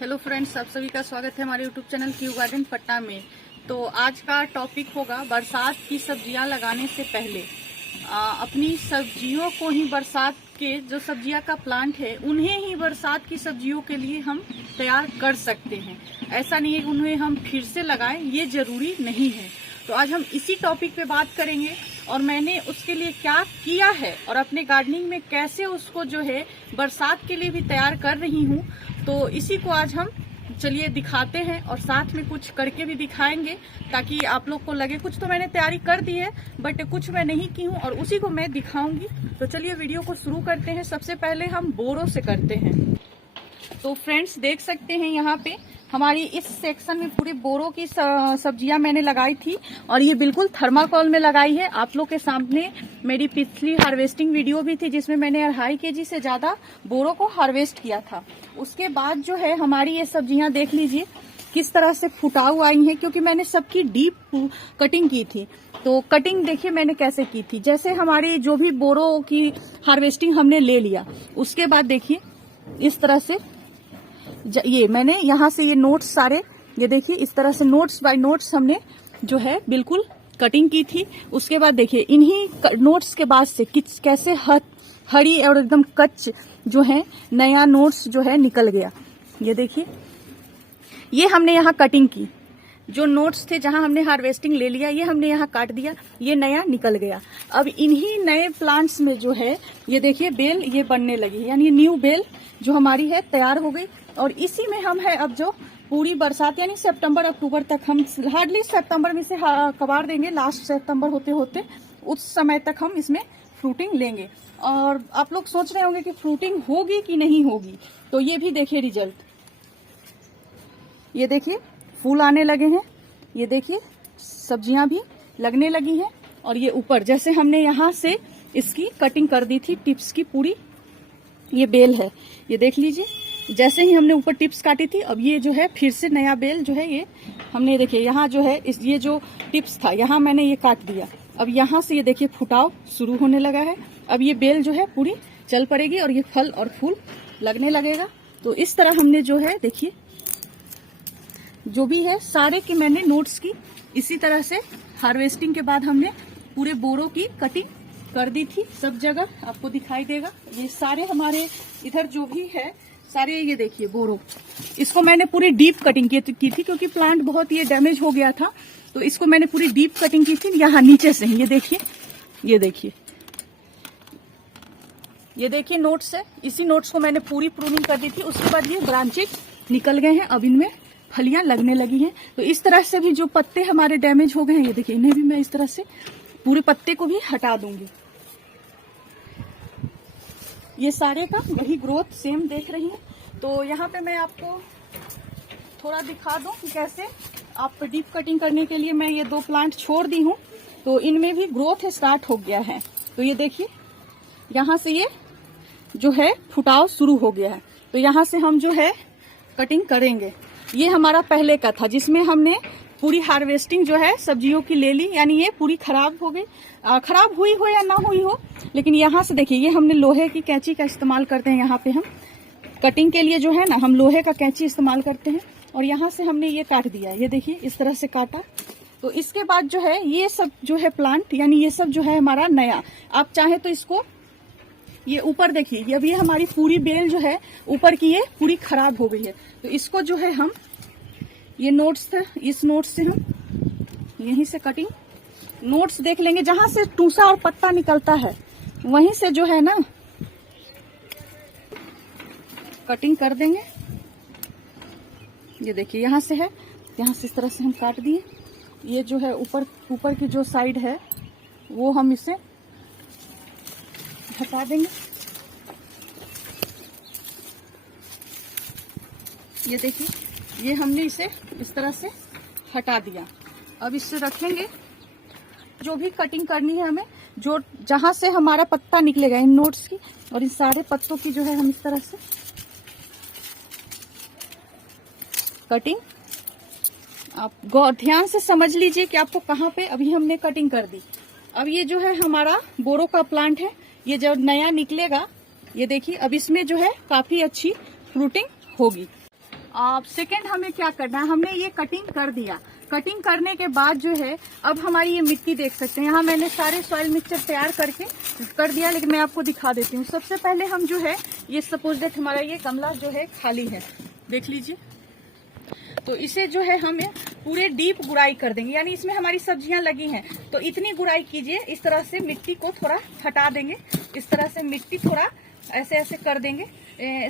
Hello friends, आप सभी का स्वागत है हमारे YouTube channel Q garden Patna में। तो आज का टॉपिक होगा बरसात की सब्जियां लगाने से पहले अपनी सब्जियों को ही बरसात के जो सब्जियां का प्लांट है उन्हें ही बरसात की सब्जियों के लिए हम तैयार कर सकते हैं। ऐसा नहीं है कि उन्हें हम फिर से लगाएं, ये जरूरी नहीं है। तो आज हम इसी टॉपिक पे बात करेंगे और मैंने उसके लिए क्या किया है और अपने गार्डनिंग में कैसे उसको जो है बरसात के लिए भी तैयार कर रही हूँ। तो इसी को आज हम चलिए दिखाते हैं और साथ में कुछ करके भी दिखाएंगे ताकि आप लोग को लगे कुछ तो मैंने तैयारी कर दी है बट कुछ मैं नहीं की हूँ और उसी को मैं दिखाऊंगी। तो चलिए वीडियो को शुरू करते हैं। सबसे पहले हम बोरों से करते हैं। तो फ्रेंड्स देख सकते हैं यहाँ पे हमारी इस सेक्शन में पूरी बोरों की सब्जियां मैंने लगाई थी और ये बिल्कुल थर्माकोल में लगाई है। आप लोग के सामने मेरी पिछली हार्वेस्टिंग वीडियो भी थी जिसमें मैंने 2.5 kg से ज्यादा बोरों को हार्वेस्ट किया था। उसके बाद जो है हमारी ये सब्जियां देख लीजिए किस तरह से फुटाऊ आई हैं, क्योंकि मैंने सबकी डीप कटिंग की थी। तो कटिंग देखिए मैंने कैसे की थी, जैसे हमारी जो भी बोरों की हार्वेस्टिंग हमने ले लिया उसके बाद देखिए इस तरह से ये मैंने यहाँ से ये नोट्स सारे ये देखिए इस तरह से नोट्स बाय नोट्स हमने जो है बिल्कुल कटिंग की थी। उसके बाद देखिए इन्हीं नोट्स के बाद से कैसे हरी और एकदम कच्च जो है नया नोट्स जो है निकल गया। ये देखिए ये हमने यहाँ कटिंग की, जो नोट्स थे जहां हमने हार्वेस्टिंग ले लिया ये हमने यहाँ काट दिया, ये नया निकल गया। अब इन्हीं नए प्लांट्स में जो है ये देखिए बेल ये बनने लगी, यानी न्यू बेल जो हमारी है तैयार हो गई। और इसी में हम है अब जो पूरी बरसात यानी सितंबर अक्टूबर तक हम हार्डली सितंबर में से कबाड़ देंगे, लास्ट सितंबर होते होते उस समय तक हम इसमें फ्रूटिंग लेंगे। और आप लोग सोच रहे होंगे कि फ्रूटिंग होगी कि नहीं होगी, तो ये भी देखिए रिजल्ट, ये देखिए फूल आने लगे हैं, ये देखिए सब्जियां भी लगने लगी हैं। और ये ऊपर जैसे हमने यहाँ से इसकी कटिंग कर दी थी टिप्स की पूरी, ये बेल है, ये देख लीजिए जैसे ही हमने ऊपर टिप्स काटी थी अब ये जो है फिर से नया बेल जो है ये हमने देखिए यहाँ जो है ये जो टिप्स था यहाँ मैंने ये काट दिया। अब यहाँ से ये देखिए फुटाव शुरू होने लगा है। अब ये बेल जो है पूरी चल पड़ेगी और ये फल और फूल लगने लगेगा। तो इस तरह हमने जो है देखिए जो भी है सारे की मैंने नोट्स की इसी तरह से हार्वेस्टिंग के बाद हमने पूरे बोरों की कटिंग कर दी थी। सब जगह आपको दिखाई देगा ये सारे हमारे इधर जो भी है सारे, ये देखिए बोरो, इसको मैंने पूरी डीप कटिंग की थी क्योंकि प्लांट बहुत ये डैमेज हो गया था। तो इसको मैंने पूरी डीप कटिंग की थी यहाँ नीचे से। ये देखिए ये देखिए ये देखिए नोट्स है, इसी नोट्स को मैंने पूरी प्रूनिंग कर दी थी। उसके बाद ये ब्रांचेज निकल गए हैं, अब इनमें फलियां लगने लगी हैं। तो इस तरह से भी जो पत्ते हमारे डैमेज हो गए हैं ये देखिए इन्हें भी मैं इस तरह से पूरे पत्ते को भी हटा दूंगी। ये सारे का वही ग्रोथ सेम देख रही हैं। तो यहाँ पे मैं आपको थोड़ा दिखा दूं कि कैसे आप डीप कटिंग करने के लिए मैं ये 2 प्लांट छोड़ दी हूँ तो इनमें भी ग्रोथ स्टार्ट हो गया है। तो ये देखिए यहाँ से ये जो है फुटाव शुरू हो गया है। तो यहाँ से हम जो है कटिंग करेंगे। ये हमारा पहले का था जिसमें हमने पूरी हार्वेस्टिंग जो है सब्जियों की ले ली, यानी ये पूरी खराब हो गई, खराब हुई हो या ना हुई हो। लेकिन यहाँ से देखिए ये हमने लोहे की कैंची का इस्तेमाल करते हैं, यहाँ पे हम कटिंग के लिए जो है ना हम लोहे का कैंची इस्तेमाल करते हैं। और यहाँ से हमने ये काट दिया, ये देखिए इस तरह से काटा। तो इसके बाद जो है ये सब जो है प्लांट यानी ये सब जो है हमारा नया, आप चाहे तो इसको ये ऊपर देखिए ये अभी हमारी पूरी बेल जो है ऊपर की ये पूरी खराब हो गई है। तो इसको जो है हम ये नोट्स थे, इस नोट्स से हम यहीं से कटिंग नोट्स देख लेंगे जहां से टूसा और पत्ता निकलता है वहीं से जो है ना कटिंग कर देंगे। ये देखिए यहाँ से है, यहाँ से इस तरह से हम काट दिए। ये जो है ऊपर की जो साइड है वो हम इसे हटा देंगे। ये देखिए ये हमने इसे इस तरह से हटा दिया। अब इससे रखेंगे जो भी कटिंग करनी है हमें, जो जहां से हमारा पत्ता निकलेगा इन नोट्स की और इन सारे पत्तों की जो है हम इस तरह से कटिंग, आप ध्यान से समझ लीजिए कि आपको कहाँ पे अभी हमने कटिंग कर दी। अब ये जो है हमारा बोरो का प्लांट है, ये जब नया निकलेगा ये देखिए अब इसमें जो है काफी अच्छी फ्रूटिंग होगी। सेकेंड हमें क्या करना है, हमने ये कटिंग कर दिया। कटिंग करने के बाद जो है अब हमारी ये मिट्टी देख सकते हैं, यहाँ मैंने सारे सॉइल मिक्सचर तैयार करके कर दिया, लेकिन मैं आपको दिखा देती हूँ। सबसे पहले हम जो है ये सपोज दैट हमारा ये गमला जो है खाली है, देख लीजिए। तो इसे जो है हम पूरे डीप गुड़ाई कर देंगे, यानी इसमें हमारी सब्जियां लगी हैं तो इतनी गुड़ाई कीजिए। इस तरह से मिट्टी को थोड़ा हटा देंगे, इस तरह से मिट्टी थोड़ा ऐसे ऐसे कर देंगे,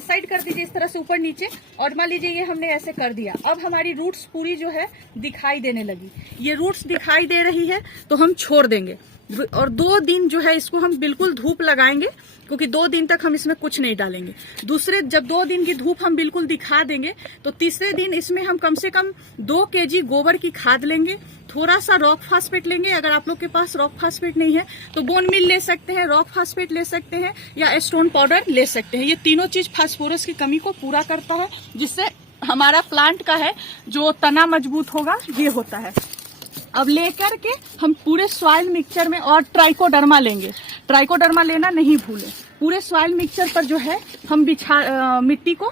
साइड कर दीजिए इस तरह से ऊपर नीचे। और मान लीजिए ये हमने ऐसे कर दिया। अब हमारी रूट्स पूरी जो है दिखाई देने लगी, ये रूट्स दिखाई दे रही है तो हम छोड़ देंगे। और 2 दिन जो है इसको हम बिल्कुल धूप लगाएंगे, क्योंकि 2 दिन तक हम इसमें कुछ नहीं डालेंगे। दूसरे जब 2 दिन की धूप हम बिल्कुल दिखा देंगे तो तीसरे दिन इसमें हम कम से कम 2 kg गोबर की खाद लेंगे, थोड़ा सा रॉक फास्फेट लेंगे। अगर आप लोग के पास रॉक फास्फेट नहीं है तो बोन मिल ले सकते हैं, रॉक फास्फेट ले सकते हैं या स्टोन पाउडर ले सकते हैं। ये तीनों चीज फास्फोरस की कमी को पूरा करता है, जिससे हमारा प्लांट का है जो तना मजबूत होगा, ये होता है। अब लेकर के हम पूरे सॉइल मिक्सचर में और ट्राइकोडर्मा लेंगे, ट्राइकोडर्मा लेना नहीं भूलें। पूरे सॉइल मिक्सचर पर जो है हम मिट्टी को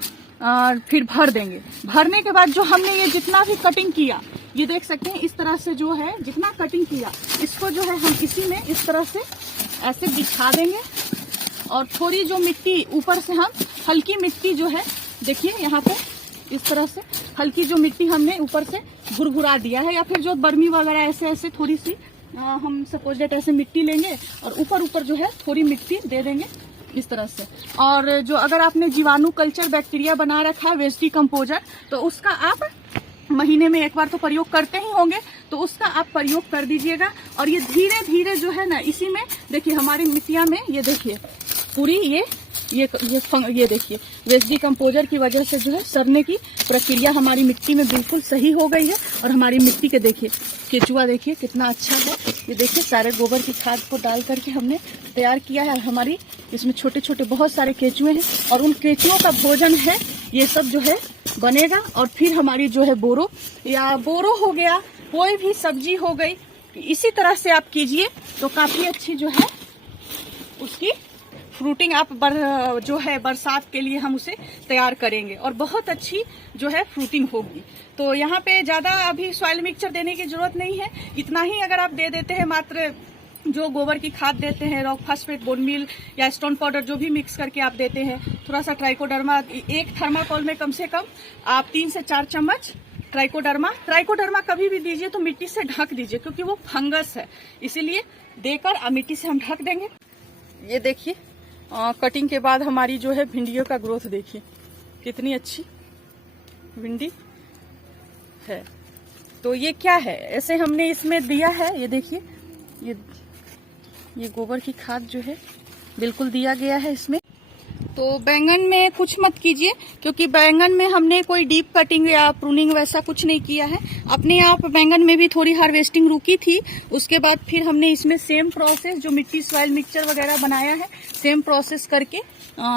फिर भर देंगे। भरने के बाद जो हमने ये जितना भी कटिंग किया, ये देख सकते हैं इस तरह से जो है जितना कटिंग किया, इसको जो है हम इसी में इस तरह से ऐसे बिछा देंगे। और थोड़ी जो मिट्टी ऊपर से हम हल्की मिट्टी जो है, देखिए यहाँ पे इस तरह से हल्की जो मिट्टी हमने ऊपर से भुरभुरा दिया है, या फिर जो बर्मी वगैरह ऐसे ऐसे थोड़ी सी हम सपोज डेट ऐसे मिट्टी लेंगे और ऊपर ऊपर जो है थोड़ी मिट्टी दे देंगे इस तरह से। और जो अगर आपने जीवाणु कल्चर बैक्टीरिया बना रखा है वेस्ट डिकम्पोजर, तो उसका आप महीने में एक बार तो प्रयोग करते ही होंगे, तो उसका आप प्रयोग कर दीजिएगा। और ये धीरे धीरे जो है ना, इसी में देखिए हमारी मिट्टिया में ये देखिए पूरी ये देखिए वेस्ट डिकम्पोजर की वजह से जो है सड़ने की प्रक्रिया हमारी मिट्टी में बिल्कुल सही हो गई है। और हमारी मिट्टी के देखिए केचुआ देखिए कितना अच्छा है, ये देखिए सारे गोबर की खाद को डाल करके हमने तैयार किया है। हमारी इसमें छोटे छोटे बहुत सारे केचुए हैं और उन केचुओं का भोजन है ये सब जो है बनेगा। और फिर हमारी जो है बोरो हो गया, कोई भी सब्जी हो गई, इसी तरह से आप कीजिए तो काफी अच्छी जो है उसकी फ्रूटिंग आप जो है बरसात के लिए हम उसे तैयार करेंगे और बहुत अच्छी जो है फ्रूटिंग होगी। तो यहाँ पे ज्यादा अभी सॉइल मिक्सचर देने की जरूरत नहीं है, इतना ही अगर आप दे देते हैं, मात्र जो गोबर की खाद देते हैं, रॉक फास्फेट, बोन मील या स्टोन पाउडर जो भी मिक्स करके आप देते हैं, थोड़ा सा ट्राइकोडर्मा, एक थर्माकोल में कम से कम आप 3 से 4 चम्मच ट्राइकोडर्मा कभी भी दीजिए तो मिट्टी से ढक दीजिए, क्योंकि वो फंगस है, इसीलिए देकर मिट्टी से हम ढक देंगे। ये देखिए कटिंग के बाद हमारी जो है भिंडियों का ग्रोथ देखिए कितनी अच्छी भिंडी है। तो ये क्या है, ऐसे हमने इसमें दिया है, ये देखिए ये गोबर की खाद जो है बिल्कुल दिया गया है इसमें। तो बैंगन में कुछ मत कीजिए, क्योंकि बैंगन में हमने कोई डीप कटिंग या प्रूनिंग वैसा कुछ नहीं किया है। अपने आप बैंगन में भी थोड़ी हार्वेस्टिंग रुकी थी, उसके बाद फिर हमने इसमें सेम प्रोसेस जो मिट्टी सॉइल मिक्सचर वगैरह बनाया है, सेम प्रोसेस करके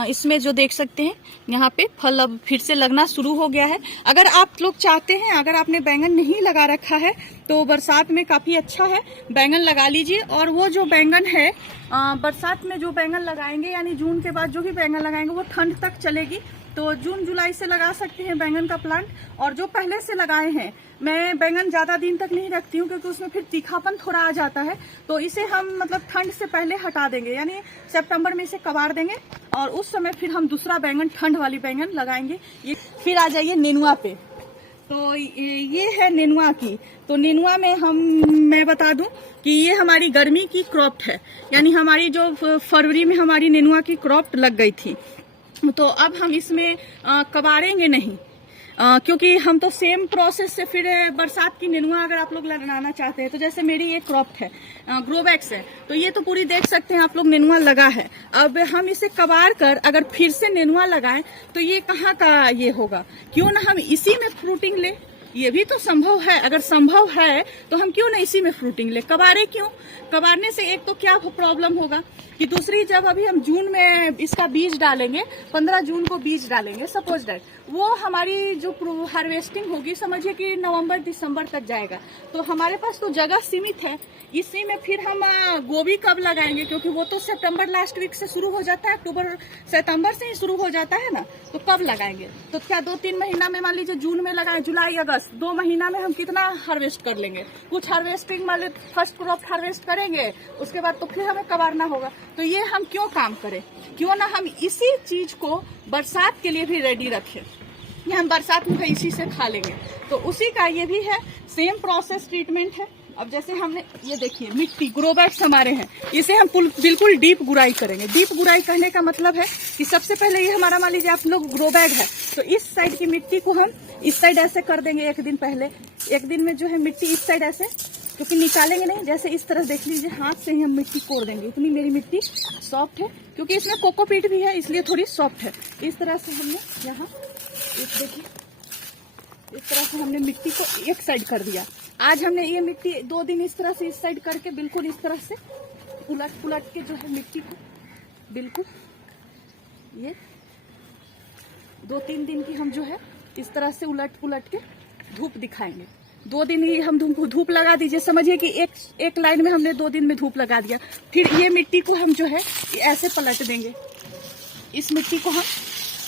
इसमें जो देख सकते हैं यहाँ पे फल अब फिर से लगना शुरू हो गया है। अगर आप लोग चाहते हैं, अगर आपने बैंगन नहीं लगा रखा है तो बरसात में काफी अच्छा है, बैंगन लगा लीजिए। और वो जो बैंगन है बरसात में जो बैंगन लगाएंगे, यानी जून के बाद जो भी बैंगन लगाएंगे वो ठंड तक चलेगी, तो जून जुलाई से लगा सकते हैं बैंगन का प्लांट। और जो पहले से लगाए हैं, मैं बैंगन ज्यादा दिन तक नहीं रखती हूँ क्योंकि उसमें फिर तीखापन थोड़ा आ जाता है, तो इसे हम मतलब ठंड से पहले हटा देंगे, यानी सितंबर में इसे कबाड़ देंगे और उस समय फिर हम दूसरा बैंगन, ठंड वाली बैंगन लगाएंगे। ये फिर आ जाइए नेनुआ पे। तो ये है नेनुआ की, तो नेनुआ में मैं बता दूं कि ये हमारी गर्मी की क्रॉप है, यानी हमारी जो फरवरी में हमारी नेनुआ की क्रॉप लग गई थी, तो अब हम इसमें कबाड़ेंगे नहीं, क्योंकि हम तो सेम प्रोसेस से फिर बरसात की नेनुआ अगर आप लोग लगाना चाहते हैं, तो जैसे मेरी ये क्रॉप है, ग्रोबैक्स है, तो ये तो पूरी देख सकते हैं आप लोग नेनुआ लगा है। अब हम इसे कबाड़ कर अगर फिर से नेनुआ लगाएं तो ये कहाँ का ये होगा, क्यों ना हम इसी में फ्रूटिंग ले, ये भी तो संभव है। अगर संभव है तो हम क्यों ना इसी में फ्रूटिंग ले, कबाड़े क्यों? कबाड़ने से एक तो क्या प्रॉब्लम होगा कि दूसरी, जब अभी हम जून में इसका बीज डालेंगे, 15 जून को बीज डालेंगे सपोज दैट, वो हमारी जो हार्वेस्टिंग होगी समझिए कि नवंबर दिसंबर तक जाएगा। तो हमारे पास तो जगह सीमित है, इसी में फिर हम गोभी कब लगाएंगे, क्योंकि वो तो सितंबर लास्ट वीक से शुरू हो जाता है, अक्टूबर सितंबर से ही शुरू हो जाता है ना, तो कब लगाएंगे। तो क्या 2-3 महीना में, मान लीजिए जून में लगाएं, जुलाई अगस्त 2 महीना में हम कितना हार्वेस्ट कर लेंगे। कुछ हार्वेस्टिंग मान लीजिए फर्स्ट क्रॉप हार्वेस्ट करेंगे, उसके बाद तो फिर हमें कबाड़ना होगा। तो ये हम क्यों काम करें, क्यों ना हम इसी चीज को बरसात के लिए भी रेडी रखें, ये हम बरसात में इसी से खा लेंगे। तो उसी का ये भी है, सेम प्रोसेस ट्रीटमेंट है। अब जैसे हमने ये देखिए मिट्टी ग्रो बैग्स हमारे हैं, इसे हम बिल्कुल डीप गुराई करेंगे। डीप गुराई कहने का मतलब है कि सबसे पहले ये हमारा मान लीजिए आप लोग ग्रो बैग है, तो इस साइड की मिट्टी को हम इस साइड ऐसे कर देंगे। एक दिन पहले, एक दिन में जो है मिट्टी इस साइड ऐसे, क्योंकि निकालेंगे नहीं, जैसे इस तरह देख लीजिए हाथ से ही हम मिट्टी कोड़ देंगे। इतनी मेरी मिट्टी सॉफ्ट है, क्योंकि इसमें कोकोपीट भी है इसलिए थोड़ी सॉफ्ट है। इस तरह से हमने यहाँ देखिए, इस तरह से हमने मिट्टी को एक साइड कर दिया। आज हमने ये मिट्टी 2 दिन इस तरह से इस साइड करके बिल्कुल इस तरह से उलट के जो है मिट्टी को बिल्कुल ये 2-3 दिन की हम जो है इस तरह से उलट के धूप दिखाएंगे। 2 दिन ही हम धूप लगा दीजिए, समझिए कि एक लाइन में हमने 2 दिन में धूप लगा दिया। फिर ये मिट्टी को हम जो है ऐसे पलट देंगे, इस मिट्टी को हम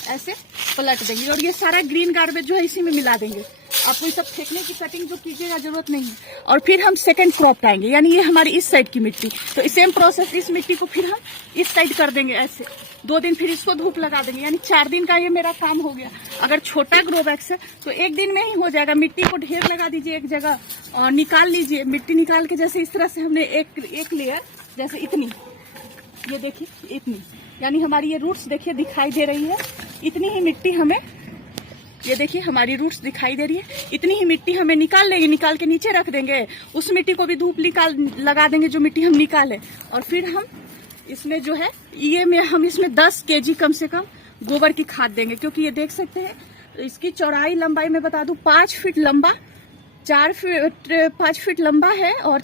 ऐसे पलट देंगे और ये सारा ग्रीन गार्बेज जो है इसी में मिला देंगे। आपको ये सब फेंकने की कटिंग जो कीजिएगा जरूरत नहीं है। और फिर हम सेकंड क्रॉप लाएंगे, यानी ये हमारी इस साइड की मिट्टी, तो सेम प्रोसेस, इस मिट्टी को फिर हम इस साइड कर देंगे ऐसे। 2 दिन फिर इसको धूप लगा देंगे, यानी 4 दिन का ये मेरा काम हो गया। अगर छोटा ग्रो बैग से तो 1 दिन में ही हो जाएगा। मिट्टी को ढेर लगा दीजिए एक जगह और निकाल लीजिए। मिट्टी निकाल के जैसे इस तरह से हमने एक लेयर, जैसे इतनी, ये देखिए इतनी, यानी हमारी ये रूट्स देखिए दिखाई दे रही है। इतनी ही मिट्टी हमें, ये देखिए हमारी रूट्स दिखाई दे रही है, इतनी ही मिट्टी हमें निकाल लेंगे, निकाल के नीचे रख देंगे। उस मिट्टी को भी धूप लगा देंगे जो मिट्टी हम निकाले। और फिर हम इसमें जो है हम इसमें 10 केजी कम से कम गोबर की खाद देंगे, क्योंकि ये देख सकते हैं इसकी चौड़ाई लंबाई मैं बता दूं 5 फीट लंबा, 5 फीट लंबा है और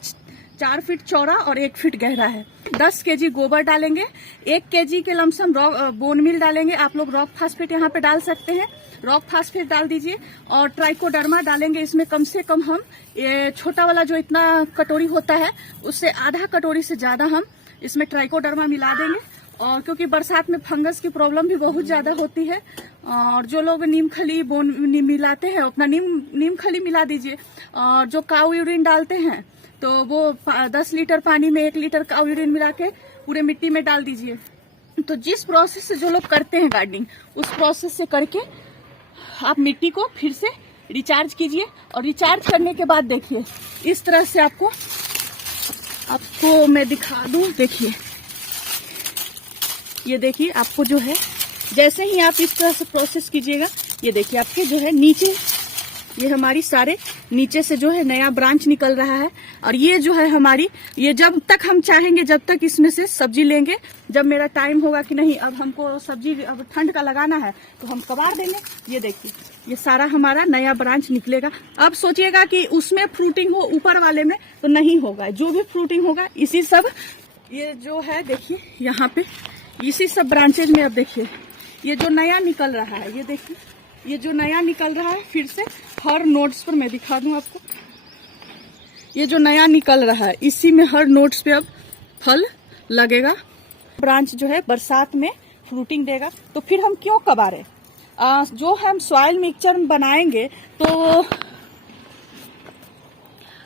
4 फीट चौड़ा और 1 फीट गहरा है। 10 केजी गोबर डालेंगे, 1 केजी के लमसम बोन मिल डालेंगे। आप लोग रॉक फास्फेट यहाँ पे डाल सकते हैं, रॉक फास्फेट डाल दीजिए। और ट्राइकोडर्मा डालेंगे इसमें कम से कम हम, ये छोटा वाला जो इतना कटोरी होता है उससे आधा कटोरी से ज्यादा हम इसमें ट्राइकोडर्मा मिला देंगे। और क्योंकि बरसात में फंगस की प्रॉब्लम भी बहुत ज्यादा होती है, और जो लोग नीम खली मिलाते हैं अपना नीम खली मिला दीजिए। और जो काऊ यूरिन डालते हैं तो वो 10 लीटर पानी में 1 लीटर काऊ यूरिन मिला के पूरे मिट्टी में डाल दीजिए। तो जिस प्रोसेस से जो लोग करते हैं गार्डनिंग, उस प्रोसेस से करके आप मिट्टी को फिर से रिचार्ज कीजिए। और रिचार्ज करने के बाद देखिए इस तरह से आपको मैं दिखा दूं, देखिए ये देखिए आपको जो है, जैसे ही आप इस तरह से प्रोसेस कीजिएगा, ये देखिए आपके जो है नीचे, ये हमारी सारे नीचे से जो है नया ब्रांच निकल रहा है। और ये जो है हमारी, ये जब तक हम चाहेंगे जब तक इसमें से सब्जी लेंगे। जब मेरा टाइम होगा कि नहीं अब हमको सब्जी अब ठंड का लगाना है तो हम कबाड़ देंगे। ये देखिए ये सारा हमारा नया ब्रांच निकलेगा। अब सोचिएगा कि उसमें फ्रूटिंग हो ऊपर वाले में, तो नहीं होगा। जो भी फ्रूटिंग होगा इसी सब, ये जो है देखिए यहाँ पे इसी सब ब्रांचेज में। अब देखिए ये जो नया निकल रहा है, ये देखिए ये जो नया निकल रहा है, फिर से हर नोट्स पर मैं दिखा दूं आपको, ये जो नया निकल रहा है इसी में हर नोट्स पे अब फल लगेगा। ब्रांच जो है बरसात में फ्रूटिंग देगा। तो फिर हम क्यों कबाड़े, जो हम सॉइल मिक्सचर बनाएंगे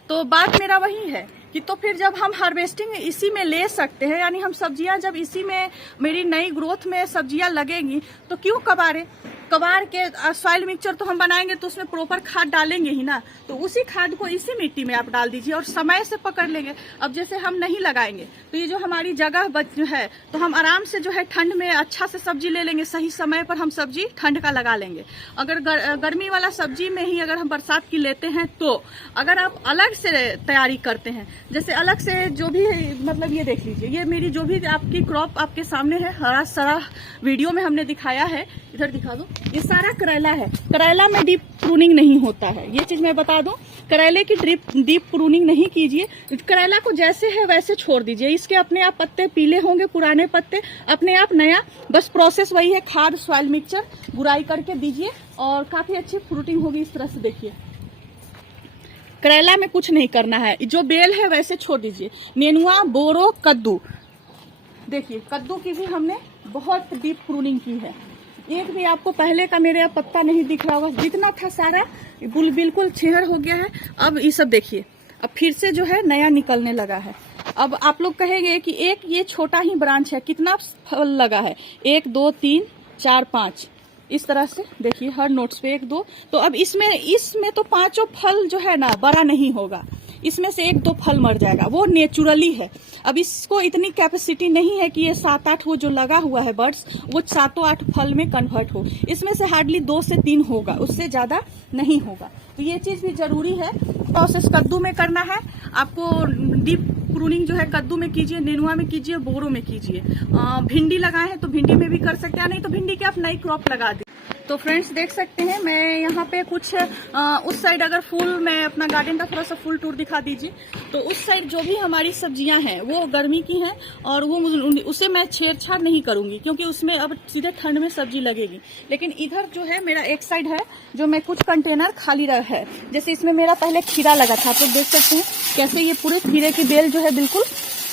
तो बात मेरा वही है कि तो फिर जब हम हार्वेस्टिंग इसी में ले सकते हैं, यानी हम सब्जियां जब इसी में मेरी नई ग्रोथ में सब्जियां लगेंगी, तो क्यों कबाड़े। कबाड़ के सॉइल मिक्सचर तो हम बनाएंगे तो उसमें प्रॉपर खाद डालेंगे ही ना, तो उसी खाद को इसी मिट्टी में आप डाल दीजिए और समय से पकड़ लेंगे। अब जैसे हम नहीं लगाएंगे तो ये जो हमारी जगह है तो हम आराम से जो है ठंड में अच्छा से सब्जी ले लेंगे, सही समय पर हम सब्जी ठंड का लगा लेंगे। अगर गर्मी वाला सब्जी में ही अगर हम बरसात की लेते हैं, तो अगर आप अलग से तैयारी करते हैं, जैसे अलग से जो भी मतलब ये देख लीजिए, ये मेरी जो भी आपकी क्रॉप आपके सामने है, हरा सारा वीडियो में हमने दिखाया है, इधर दिखा दो, ये सारा करेला है। करेला में डीप प्रूनिंग नहीं होता है, ये चीज मैं बता दूं। करेले की डीप प्रूनिंग नहीं कीजिए। करेला को जैसे है वैसे छोड़ दीजिए। इसके अपने आप पत्ते पीले होंगे, पुराने पत्ते अपने आप नया, बस प्रोसेस वही है। खाद, सॉइल मिक्सचर गुड़ाई करके दीजिए और काफी अच्छी फ्रूटिंग होगी। इस तरह से देखिए, करेला में कुछ नहीं करना है, जो बेल है वैसे छोड़ दीजिए। नेनुआ, बोरो, कद्दू, देखिए कद्दू की भी हमने बहुत डीप प्रूनिंग की है। एक भी आपको पहले का मेरे पत्ता नहीं दिख रहा होगा, जितना था सारा बिल्कुल छेहर हो गया है। अब ये सब देखिए, अब फिर से जो है नया निकलने लगा है। अब आप लोग कहेंगे कि एक ये छोटा ही ब्रांच है, कितना फल लगा है? 1 2 3 4 5, इस तरह से देखिए हर नोट्स पे 1 2। तो अब इसमें तो 5 फल जो है ना बड़ा नहीं होगा, इसमें से 1 2 फल मर जाएगा, वो नेचुरली है। अब इसको इतनी कैपेसिटी नहीं है कि ये 7 8 वो जो लगा हुआ है बर्ड्स, वो 7 8 फल में कन्वर्ट हो। इसमें से हार्डली 2 से 3 होगा, उससे ज्यादा नहीं होगा। तो ये चीज भी जरूरी है। प्रोसेस कद्दू में करना है आपको। डीप प्रूनिंग जो है कद्दू में कीजिए, नेनुआ में कीजिए, बोरो में कीजिए। भिंडी लगाए हैं तो भिंडी में भी कर सकते हैं, नहीं तो भिंडी के आप नई क्रॉप लगा दें। तो फ्रेंड्स देख सकते हैं, मैं यहाँ पे कुछ उस साइड अगर फुल, मैं अपना गार्डन का थोड़ा सा फुल टूर दिखा दीजिए। तो उस साइड जो भी हमारी सब्जियां हैं वो गर्मी की हैं और वो उसे मैं छेड़छाड़ नहीं करूंगी, क्योंकि उसमें अब सीधे ठंड में सब्जी लगेगी। लेकिन इधर जो है मेरा एक साइड है जो मैं कुछ कंटेनर खाली रहा है। जैसे इसमें मेरा पहले खीरा लगा था, तो देख सकते हैं कैसे ये पूरे खीरे की बेल जो है बिल्कुल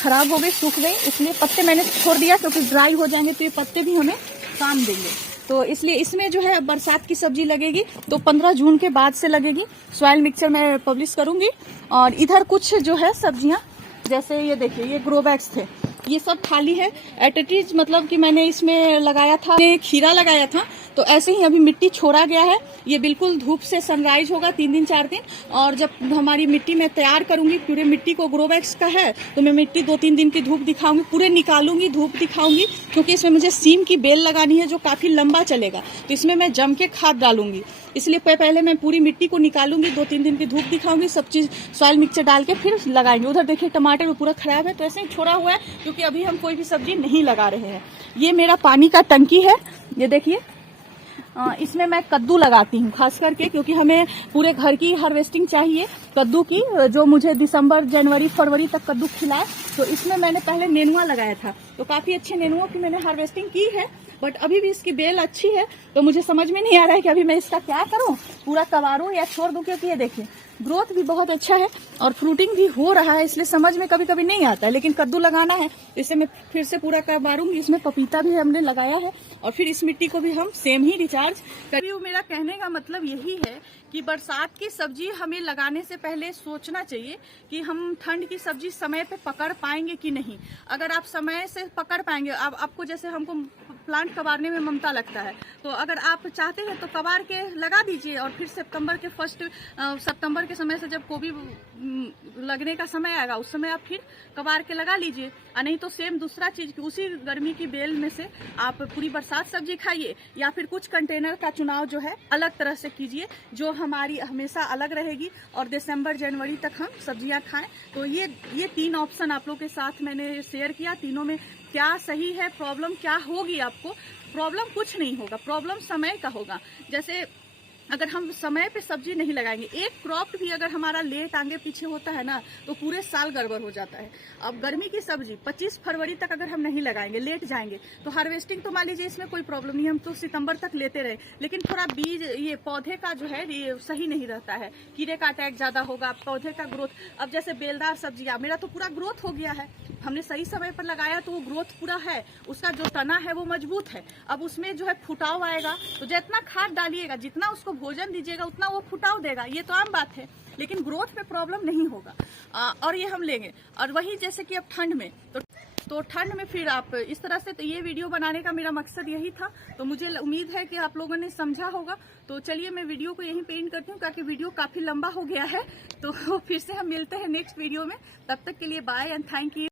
खराब हो गई, सूख गई। इसलिए पत्ते मैंने छोड़ दिया, क्योंकि ड्राई हो जाएंगे तो ये पत्ते भी हमें काम देंगे। तो इसलिए इसमें जो है बरसात की सब्जी लगेगी तो 15 जून के बाद से लगेगी। सॉइल मिक्सचर मैं पब्लिश करूंगी। और इधर कुछ जो है सब्जियां, जैसे ये देखिए, ये ग्रो बैग्स थे, ये सब खाली है। एटिटीज मतलब कि मैंने इसमें लगाया था, खीरा लगाया था, तो ऐसे ही अभी मिट्टी छोड़ा गया है। ये बिल्कुल धूप से सनराइज होगा 3 दिन 4 दिन। और जब हमारी मिट्टी में तैयार करूंगी, पूरे मिट्टी को, ग्रो बैग्स का है तो मैं मिट्टी 2-3 दिन की धूप दिखाऊंगी, पूरे निकालूंगी, धूप दिखाऊंगी। क्योंकि इसमें मुझे सीम की बेल लगानी है जो काफी लंबा चलेगा, तो इसमें मैं जम के खाद डालूंगी। इसलिए पहले मैं पूरी मिट्टी को निकालूंगी, 2-3 दिन की धूप दिखाऊंगी, सब चीज सॉइल मिक्सचर डाल के फिर लगाएंगे। उधर देखिए टमाटर भी पूरा खराब है, तो ऐसे ही छोड़ा हुआ है, क्योंकि अभी हम कोई भी सब्जी नहीं लगा रहे हैं। ये मेरा पानी का टंकी है, ये देखिए। इसमें मैं कद्दू लगाती हूँ खास करके, क्योंकि हमें पूरे घर की हार्वेस्टिंग चाहिए कद्दू की, जो मुझे दिसंबर, जनवरी, फरवरी तक कद्दू खिलाए। तो इसमें मैंने पहले नेनुआ लगाया था, तो काफी अच्छे नेनुआ की मैंने हार्वेस्टिंग की है। बट अभी भी इसकी बेल अच्छी है, तो मुझे समझ में नहीं आ रहा है कि अभी मैं इसका क्या करूं, पूरा कबारूं या छोड़ दूं। क्योंकि ये देखिए ग्रोथ भी बहुत अच्छा है और फ्रूटिंग भी हो रहा है, इसलिए समझ में कभी कभी नहीं आता है। लेकिन कद्दू लगाना है, इसे मैं फिर से पूरा कबारूंगी। इसमें पपीता भी हमने लगाया है और फिर इस मिट्टी को भी हम सेम ही रिचार्ज करिए। मेरा कहने का मतलब यही है कि बरसात की सब्जी हमें लगाने से पहले सोचना चाहिए कि हम ठंड की सब्जी समय पे पकड़ पाएंगे कि नहीं। अगर आप समय से पकड़ पाएंगे, अब आपको जैसे हमको प्लांट कबारने में ममता लगता है, तो अगर आप चाहते हैं तो कबार के लगा दीजिए और फिर सितंबर के सितंबर के समय से जब गोभी लगने का समय आएगा उस समय आप फिर कबार के लगा लीजिए। नहीं तो सेम दूसरा चीज उसी गर्मी की बेल में से आप पूरी बरसात सब्जी खाइए, या फिर कुछ कंटेनर का चुनाव जो है अलग तरह से कीजिए, जो हमारी हमेशा अलग रहेगी और दिसंबर जनवरी तक हम सब्जियां खाएं। तो ये 3 ऑप्शन आप लोग के साथ मैंने शेयर किया। तीनों में क्या सही है, प्रॉब्लम क्या होगी आपको? प्रॉब्लम कुछ नहीं होगा, प्रॉब्लम समय का होगा। जैसे अगर हम समय पे सब्जी नहीं लगाएंगे, एक क्रॉप भी अगर हमारा लेट आगे पीछे होता है ना, तो पूरे साल गड़बड़ हो जाता है। अब गर्मी की सब्जी 25 फरवरी तक अगर हम नहीं लगाएंगे, लेट जाएंगे, तो हार्वेस्टिंग तो मान लीजिए इसमें कोई प्रॉब्लम नहीं, हम तो सितंबर तक लेते रहे। लेकिन थोड़ा बीज, ये पौधे का जो है ये सही नहीं रहता है, कीड़े का अटैक ज्यादा होगा, पौधे का ग्रोथ। अब जैसे बेलदार सब्जियां, मेरा तो पूरा ग्रोथ हो गया है, हमने सही समय पर लगाया तो वो ग्रोथ पूरा है, उसका जो तना है वो मजबूत है। अब उसमें जो है फुटाव आएगा, तो जितना खाद डालिएगा, जितना उसको भोजन दीजिएगा, उतना वो फुटाव देगा, ये तो आम बात है। लेकिन ग्रोथ में प्रॉब्लम नहीं होगा और ये हम लेंगे। और वही जैसे कि अब ठंड में, तो ठंड में फिर आप इस तरह से, तो ये वीडियो बनाने का मेरा मकसद यही था। तो मुझे उम्मीद है कि आप लोगों ने समझा होगा। तो चलिए मैं वीडियो को यहीं पे एंड करती हूँ, क्योंकि वीडियो काफी लंबा हो गया है। तो फिर से हम मिलते हैं नेक्स्ट वीडियो में, तब तक के लिए बाय एंड थैंक यू।